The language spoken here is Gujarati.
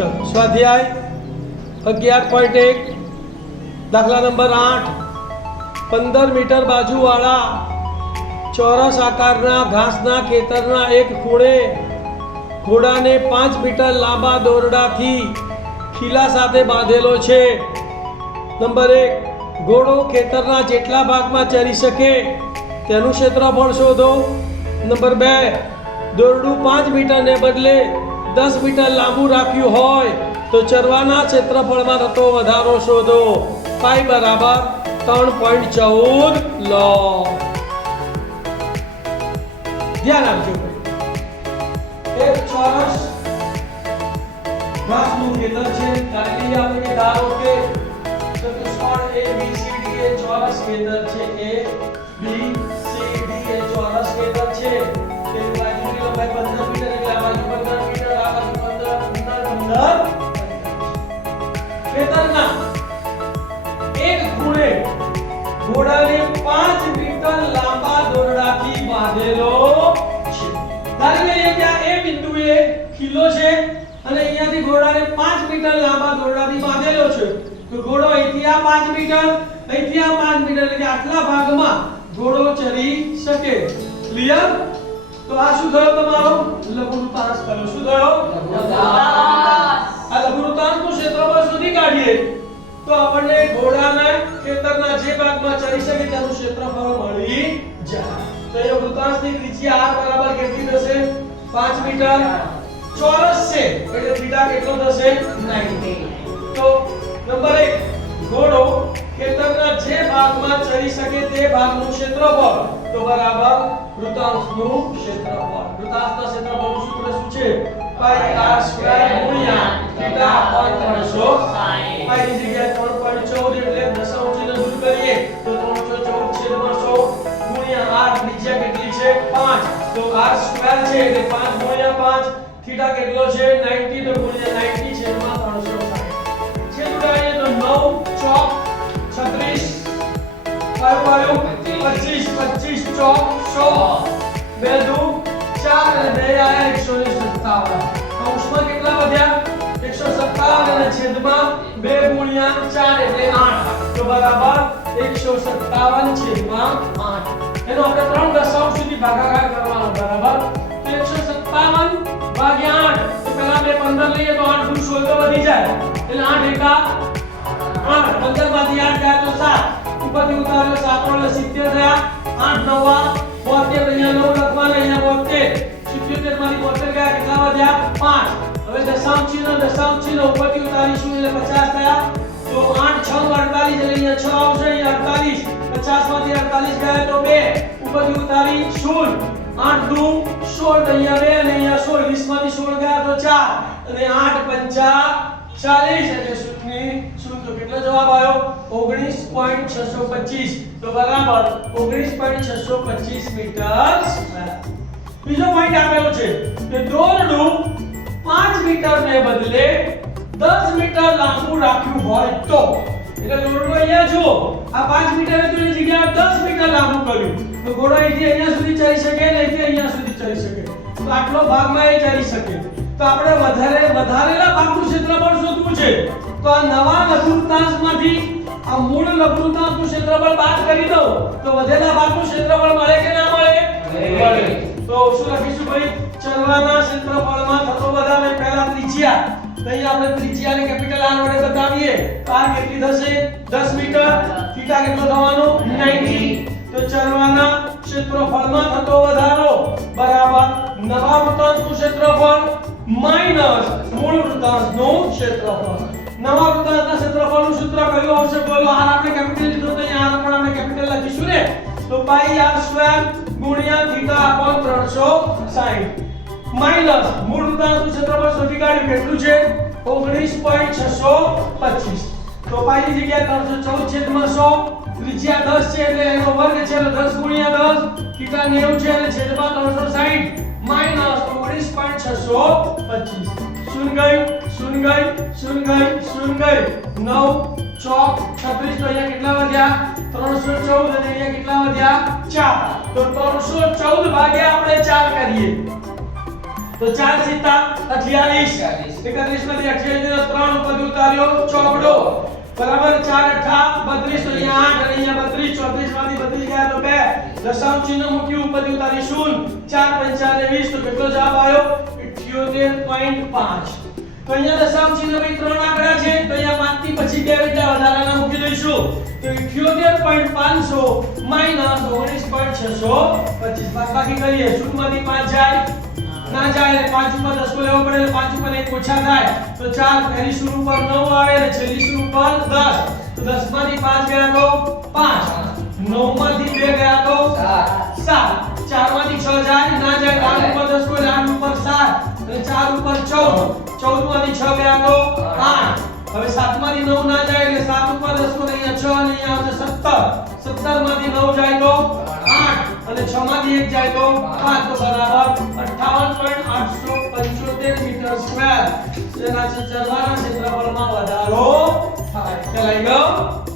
चलो स्वाध्याय 11.1 दाखला नंबर 8 15 मीटर बाजूवाળા ચોરસ આકારના ઘાસના ખેતરના એક ખૂણે ઘોડાને 5 મીટર લાંબા દોરડાથી ખીલા સાથે બાંધેલો છે. નંબર 1 ઘોડો ખેતરના જેટલા ભાગમાં ચરી શકે તેનું ક્ષેત્રફળ શોધો. નંબર 2 દોરડું 5 મીટરને બદલે 10 મીટર લાંબુ રાખ્યું હોય તો ચરવાના ક્ષેત્રફળમાં થતો વધારો શોધો. પાઈ બરાબર 3.14 લો. ધ્યાન આપજો. એક ચોરસ ઘાસનું ખેતર છે. કાઢી આપણે ધારો કે ચતુષ્કોણ ABCD એ ચોરસ ખેતર છે. ABCD એ ચોરસ ખેતર છે. તેની બાજુની લંબાઈ 15 મીટર એટલે આ બાજુ 15 મીટર, આ બાજુ 15 ખેતરના એક ખૂણે ઘોડાને 5 મીટર લાંબા દોરડાથી બાંધેલો છે. ધારો કે અહીંયા એ બિંદુએ ખીલો છે અને અહીંયાથી ઘોડાને 5 મીટર લાંબા દોરડાથી બાંધેલો છે. તો ઘોડો અહીંથી આ 5 મીટર, અહીંથી આ 5 મીટર એટલે કે આટલા ભાગમાં ઘોડો ચરી શકે. ક્લિયર? તો આ શું થયો તમારો લઘુવૃત્તાંશ થયો. શું થયો? આ લઘુવૃત્તાંશનું ક્ષેત્રફળ શોધી કાઢીએ તો આપણને ઘોડાના ખેતરના જે ભાગમાં ચરી શકે તેનું ક્ષેત્રફળ મળી જાય. તો એ વૃત્તાંશની ત્રિજ્યા r બરાબર કેટલી થશે? 5 મીટર. ચોરસ છે એટલે થીટા કેટલો થશે? 90. તો નંબર 1 ઘોડો ખેતરના જે ભાગમાં ચરી શકે તે ભાગનું ક્ષેત્રફળ તો બરાબર વૃત્તાંશનું ક્ષેત્રફળ. વૃત્તાંશના ક્ષેત્રફળનું સૂત્ર શું છે? પાઈ r સ્ક્વેર ગુણ્યા થીટા અપોન 360. પાઈ ની જગ્યાએ 3.14 એટલે દશાંશ ચિહ્ન દૂર કરીએ તો 314/100 ગુણ્યા r ત્રિજ્યા કેટલી છે? 5. તો r સ્ક્વેર છે એટલે 5 ગુણ્યા 5. થીટા કેટલો છે? 90. તો ગુણ્યા 90/360. છેદ ઉડાડીએ તો 9 ચોક 36 પાયો 25 25 ચોક 100 બે દુ 4 અને 2 આયા 157. કૌંસમાં કેટલા વધ્યા? 157 અને છેદમાં 2 ગુણ્યા 4 એટલે 8. તો બરાબર 157/8. એનો આપણે 3 દશાંશ સુધી ભાગાકાર કરવાનો. બરાબર 157 ભાગ્યા 8. તો પહેલા બે 15 લઈએ તો 8 દુ 16 તો વધી જાય એટલે 8 એકા 8. 15 માંથી 8 ગયા તો 7. ઉપરથી ઉતાર્યો 7 એટલે 70 થયા. 8 9 72. અહીંયા 9 લખવાના, અહીંયા 72. 77 માંથી 72 ગયા કેટલા વધ્યા? 5. હવે દશાંશ ચિહ્ન ઉપરથી ઉતારીશું એટલે 50 થયા. તો 8 6 48 એટલે અહીંયા 6 આવશે, અહીંયા 48. 50 માંથી 48 ગયા તો 2. ઉપરથી ઉતારી 0. 8 દુ 16 અહીંયા 2 અને અહીંયા 16. 20 માંથી 16 ગયા તો 4 અને 8 પંચા 40 એટલે શૂન્ય. તો કેટલો જવાબ આવ્યો? 19.625. તો બરાબર 19.625 મીટર સ્ક્વેર. બીજો પોઈન્ટ આપેલો છે કે દોરડું 5 મીટરને બદલે 10 મીટર લાંબુ રાખ્યું હોય તો એટલે દોરડું અહીંયા જુઓ આ 5 મીટર હતું એની જગ્યાએ 10 મીટર લાંબુ કર્યું તો ઘોડો અહીંથી અહીંયા સુધી ચરી શકે ને અહીંથી અહીંયા સુધી ચરી શકે. તો આટલો ભાગમાં એ ચરી શકે. તો આપણે વધારેલા ભાગનું ક્ષેત્રફળ શોધવું છે. તો આ નવા લઘુવૃત્તાંશમાંથી આ મૂળ લઘુવૃત્તાંશનું ક્ષેત્રફળ બાદ કરી દો તો વધેલા ભાગનું ક્ષેત્રફળ મળે કે ના મળે? મળે. તો શું લખીશું ભાઈ? ચરવાના ક્ષેત્રફળમાં થતો વધારો. પહેલા ત્રિજ્યા તો અહીંયા આપણે ત્રિજ્યાને કેપિટલ R વડે બતાવીએ તો આ કેટલી થશે? 10 મીટર. થીટા કેટલો થવાનો? 90. તો ચરવાના ક્ષેત્રફળમાં થતો વધારો બરાબર નવા વૃત્તાંશનું ક્ષેત્રફળ માઈનસ મૂળ વૃત્તાંશનું ક્ષેત્રફળ. નવા વૃત્તાંશના ક્ષેત્રફળનું સૂત્ર કયું આવશે? બોલો. R આપણે કેપિટલ લીધો તો અહીંયા R પણ આપણે કેપિટલ લખીશું ને. તો પાઈ r સ્ક્વેર ગુણ્યા થીટા અપોન 360 માઈનસ મૂળ વૃત્તાંશનું ક્ષેત્રફળ શોધી કાઢ્યું. કેટલું છે? 19.625. તો પાઈ ની જગ્યાએ 314/100. ત્રિજ્યા 10 છે એટલે એનો વર્ગ છે એટલે 10 ગુણ્યા 10. થીટા 90 છે એટલે છેદમાં 360 માઈનસ 19.625. શૂન્ય ગયું. 9 ચોક 36. તો અહીંયા કેટલા વધ્યા? 314 અને અહીંયા કેટલા વધ્યા? 4. તો 314 ભાગ્યા આપણે 4 કરીએ તો 4 સીતા 28 31 માંથી 28 ને 3 ઉપર ઉતાર્યો ચોકડો બરાબર 4 અઠા 32 તો અહીંયા 8 અને અહીંયા 32 34 માંથી બદલી ગયા તો 2 દશાંશ ચિહ્ન મૂક્યું ઉપર ઉતારી 0 4 5 20 તો કેટલો જવાબ આવ્યો 78.5 તો અહીંયા દશાંશ ચિહ્ન ભાઈ 3 આંકડા છે તો અહીંયા 5 થી પછી 2 બેટા વધારાના મૂકી દઈશું તો 78.500 માઈનસ 19.625 બાકી કરીએ 0 માંથી 5 જાય ના જાય એટલે 5 ઉપર 10 કો લેવો પડે એટલે 5 ઉપર 1 ઓછા થાય તો 4 પહેલી શરૂ ઉપર 9 આવે અને છેલ્લી શરૂ ઉપર 10 તો 10 માંથી 5 ગયા તો 5 9 માંથી 2 ગયા તો 7 4 માંથી 6 જાય ના જાય 8 ઉપર 10 કો 8 ઉપર 7 અને 4 ઉપર 14 14 માંથી 6 ગયા તો 8 હવે 7 માંથી 9 ના જાય એટલે 7 ઉપર 10 કો અહીંયા 6 અને અહીંયા આવશે 17 17 માંથી 9 જાય તો 8 અને 6 માંથી 1 જાય તો 5 તો બરાબર 58.875 મીટર સ્ક્વેર જેના ચરવાના ક્ષેત્રફળમાં વધારો થાય. ખ્યાલ આવી ગયો?